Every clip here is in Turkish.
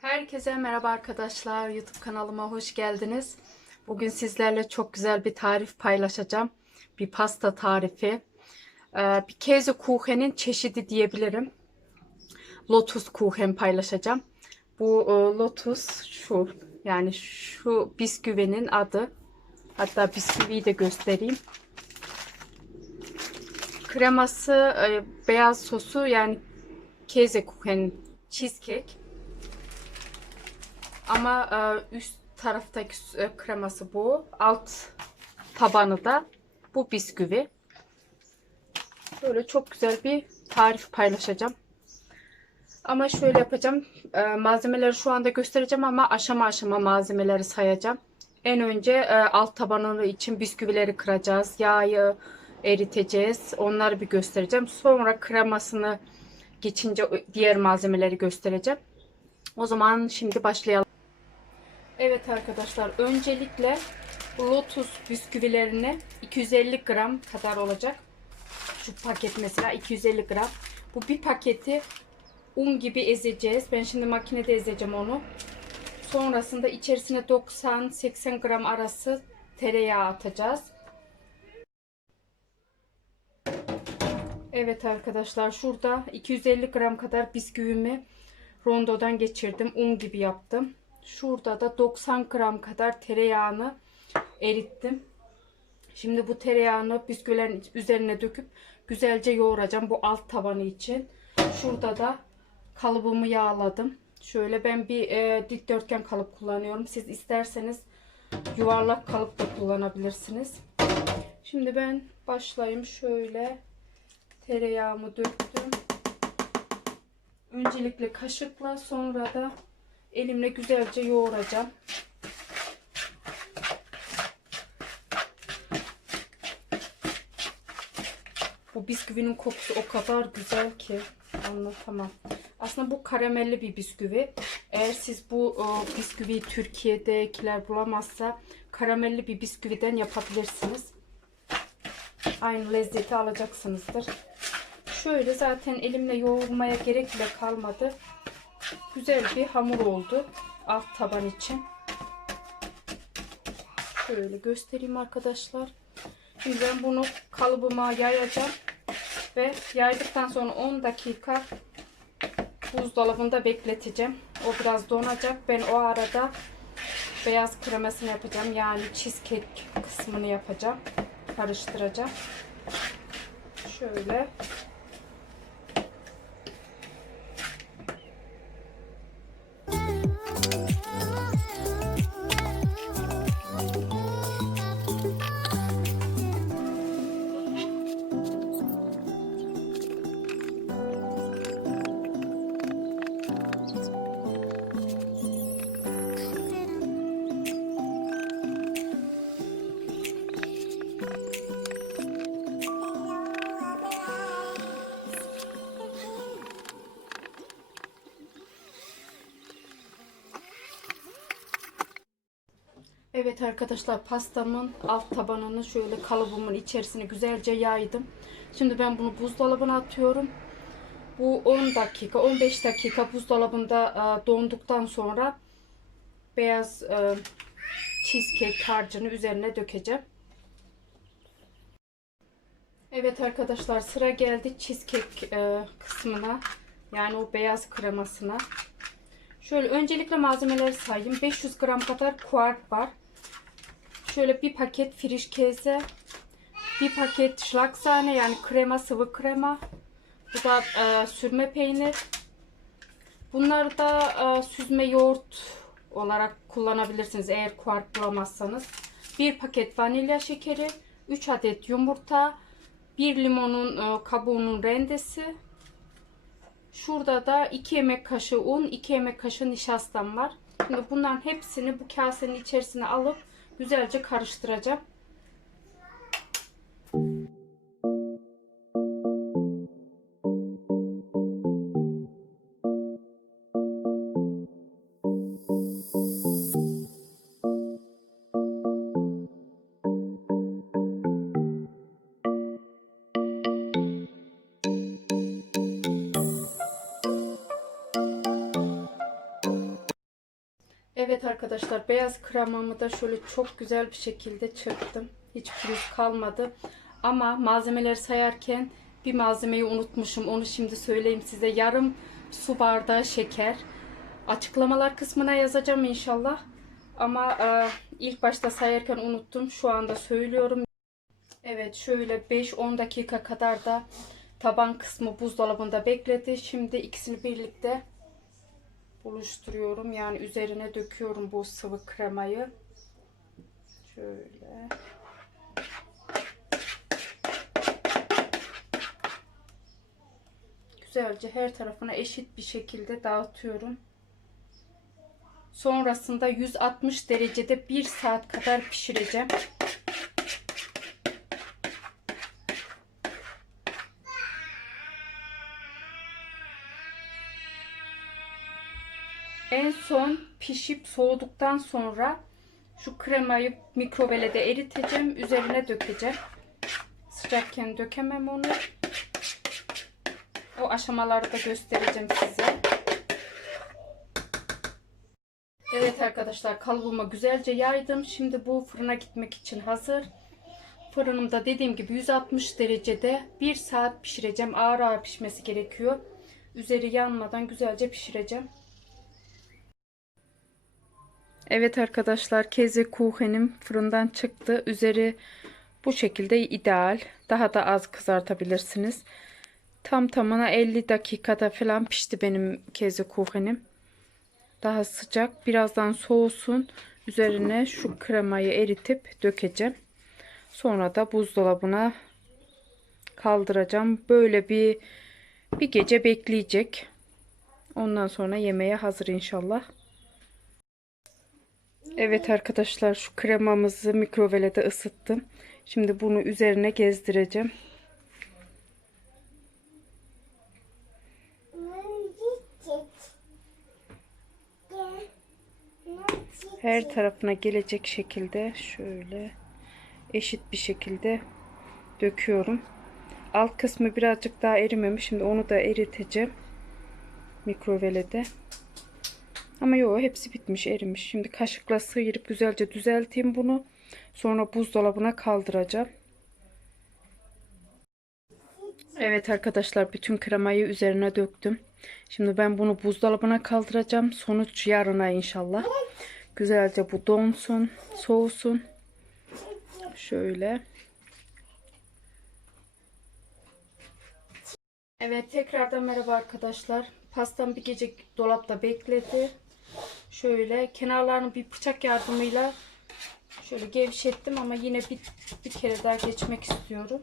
Herkese merhaba arkadaşlar. YouTube kanalıma hoş geldiniz. Bugün sizlerle çok güzel bir tarif paylaşacağım. Bir pasta tarifi. Ee, bir keze kuchenin çeşidi diyebilirim. Lotus kuchen paylaşacağım. Bu e, lotus şu. Yani şu bisküvinin adı. Hatta bisküviyi de göstereyim. Kreması, e, beyaz sosu yani keze kuchen cheesecake. Ama e, üst taraftaki e, kreması bu. Alt tabanı da bu bisküvi. Böyle çok güzel bir tarif paylaşacağım. Ama şöyle yapacağım. E, malzemeleri şu anda göstereceğim ama aşama aşama malzemeleri sayacağım. En önce alt tabanı için bisküvileri kıracağız. Yağı eriteceğiz. Onları bir göstereceğim. Sonra kremasını geçince diğer malzemeleri göstereceğim. O zaman şimdi başlayalım. Evet arkadaşlar öncelikle Lotus bisküvilerini 250 gram kadar olacak. Şu paket mesela 250 gram. Bu bir paketi un gibi ezeceğiz. Ben şimdi makinede ezeceğim onu. Sonrasında içerisine 90-80 gram arası tereyağı atacağız. Evet arkadaşlar şurada 250 gram kadar bisküvimi rondodan geçirdim. Un gibi yaptım. Şurada da 90 gram kadar tereyağını erittim. Şimdi bu tereyağını bisküvilerin üzerine döküp güzelce yoğuracağım bu alt tabanı için. Şurada da kalıbımı yağladım. Şöyle ben bir e, dikdörtgen kalıp kullanıyorum. Siz isterseniz yuvarlak kalıp da kullanabilirsiniz. Şimdi ben başlayayım. Şöyle tereyağımı döktüm. Öncelikle kaşıkla sonra da elimle güzelce yoğuracağım. Bu bisküvinin kokusu o kadar güzel ki anlatamam. Aslında bu karamelli bir bisküvi. Eğer siz bu o, bisküviyi Türkiye'dekiler bulamazsa karamelli bir bisküviden yapabilirsiniz. Aynı lezzeti alacaksınızdır. Şöyle zaten elimle yoğurmaya gerek bile kalmadı. Güzel bir hamur oldu. Alt taban için. Şöyle göstereyim arkadaşlar. Şimdi ben bunu kalıbıma yayacağım. Ve yaydıktan sonra 10 dakika buzdolabında bekleteceğim. O biraz donacak. Ben o arada beyaz kremasını yapacağım. Yani cheesecake kısmını yapacağım. Karıştıracağım. Şöyle. Evet arkadaşlar pastamın alt tabanını şöyle kalıbımın içerisine güzelce yaydım. Şimdi ben bunu buzdolabına atıyorum. Bu 10 dakika 15 dakika buzdolabında e, donduktan sonra beyaz e, cheesecake harcını üzerine dökeceğim. Evet arkadaşlar sıra geldi cheesecake e, kısmına. Yani o beyaz kremasına. Şöyle öncelikle malzemeleri sayayım. 500 gram kadar kuark var. Şöyle bir paket frischkäse, bir paket schlagsahne yani krema sıvı krema. Bu da e, sürme peynir. Bunları da e, süzme yoğurt olarak kullanabilirsiniz eğer kuark bulamazsanız. Bir paket vanilya şekeri, 3 adet yumurta, bir limonun e, kabuğunun rendesi. Şurada da 2 yemek kaşığı un, 2 yemek kaşığı nişastam var. Şimdi bunların hepsini bu kasenin içerisine alıp güzelce karıştıracağım. Evet arkadaşlar beyaz kremamı da şöyle çok güzel bir şekilde çırptım. Hiç pürüz kalmadı. Ama malzemeleri sayarken bir malzemeyi unutmuşum. Onu şimdi söyleyeyim size. Yarım su bardağı şeker. Açıklamalar kısmına yazacağım inşallah. Ama e, ilk başta sayarken unuttum. Şu anda söylüyorum. Evet şöyle 5-10 dakika kadar da taban kısmı buzdolabında bekledi. Şimdi ikisini birlikte buluşturuyorum. Yani üzerine döküyorum bu sıvı kremayı. Şöyle. Güzelce her tarafına eşit bir şekilde dağıtıyorum. Sonrasında 160 derecede 1 saat kadar pişireceğim. En son pişip soğuduktan sonra şu kremayı mikrovelede eriteceğim. Üzerine dökeceğim. Sıcakken dökemem onu. O aşamaları da göstereceğim size. Evet arkadaşlar kalıbıma güzelce yaydım. Şimdi bu fırına gitmek için hazır. Fırınımda dediğim gibi 160 derecede 1 saat pişireceğim. Ağır ağır pişmesi gerekiyor. Üzeri yanmadan güzelce pişireceğim. Evet arkadaşlar keze kuhenim fırından çıktı. Üzeri bu şekilde ideal. Daha da az kızartabilirsiniz. Tam tamına 50 dakikada falan pişti benim keze kuhenim. Daha sıcak. Birazdan soğusun. Üzerine şu kremayı eritip dökeceğim. Sonra da buzdolabına kaldıracağım. Böyle bir bir gece bekleyecek. Ondan sonra yemeğe hazır inşallah. Evet arkadaşlar şu kremamızı mikrovelede ısıttım. Şimdi bunu üzerine gezdireceğim. Her tarafına gelecek şekilde şöyle eşit bir şekilde döküyorum. Alt kısmı birazcık daha erimemiş. Şimdi onu da eriteceğim. Mikrovelede. Ama yok hepsi bitmiş erimiş. Şimdi kaşıkla sıyırıp güzelce düzelteyim bunu. Sonra buzdolabına kaldıracağım. Evet arkadaşlar bütün kremayı üzerine döktüm. Şimdi ben bunu buzdolabına kaldıracağım. Sonuç yarına inşallah. Güzelce bu donsun, soğusun. Şöyle. Evet tekrardan merhaba arkadaşlar. Pastam bir gece dolapta bekledi. Şöyle kenarlarını bir bıçak yardımıyla şöyle gevşettim ama yine bir, bir kere daha geçmek istiyorum.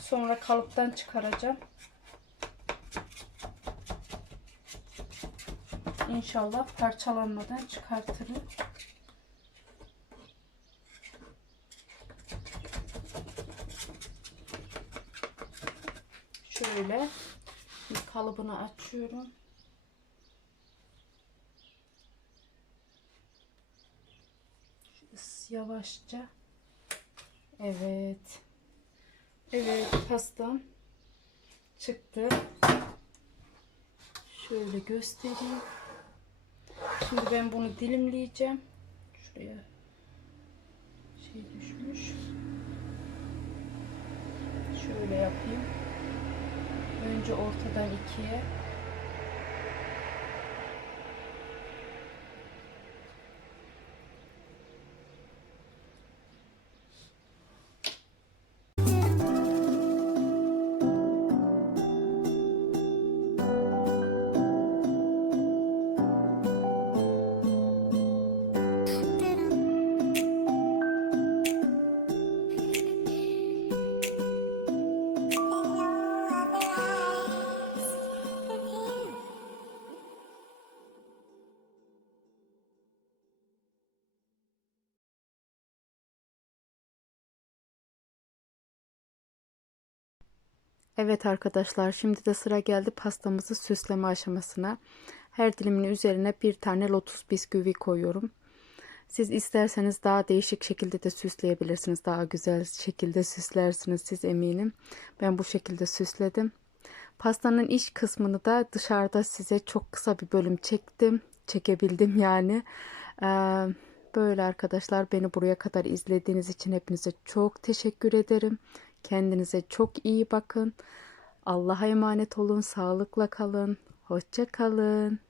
Sonra kalıptan çıkaracağım. İnşallah parçalanmadan çıkartırım. Şöyle kalıbını açıyorum. Yavaşça. Evet. Evet pastam çıktı. Şöyle göstereyim. Şimdi ben bunu dilimleyeceğim. Şuraya şey düşmüş. Şöyle yapayım. Önce ortadan ikiye. Evet arkadaşlar şimdi de sıra geldi pastamızı süsleme aşamasına. Her dilimin üzerine bir tane lotus bisküvi koyuyorum. Siz isterseniz daha değişik şekilde de süsleyebilirsiniz. Daha güzel şekilde süslersiniz siz eminim. Ben bu şekilde süsledim. Pastanın iç kısmını da dışarıda size çok kısa bir bölüm çektim. Çekebildim yani. Ee, böyle arkadaşlar beni buraya kadar izlediğiniz için hepinize çok teşekkür ederim. Kendinize çok iyi bakın. Allah'a emanet olun. Sağlıkla kalın. Hoşça kalın.